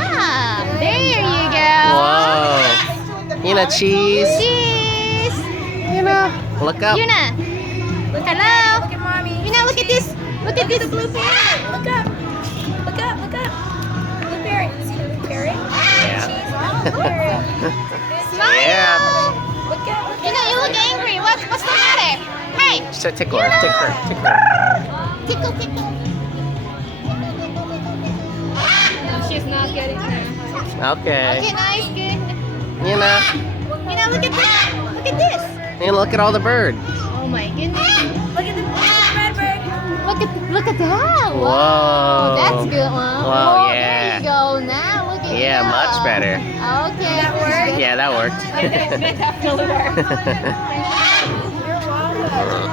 job. There you go. Whoa. Yuna, cheese. Cheese. Yuna, look up. Yuna. Hello. Look at mommy. Yuna, look at this. Look at this. The blue parrot. Look up. Look up. Look up. Blue parrot. See the blue parrot? Yeah. Cheese on the parrot. Smile. Yeah. Look up. Look Yuna, you look angry. What's the matter? Hey. So tickle her, tickle her, tickle her. Tickle, tickle. She's not getting there. Okay. Okay, nice, good. Yuna, Yuna, look at this. Look at this. and look at all the birds. Oh my goodness. Look at the red bird. Look at that. Whoa. Wow. That's a good one. Whoa, Oh, yeah. There you go. Now look at Yeah, you. much better. Okay. That worked? Yeah, that worked. That definitely worked. You're welcome.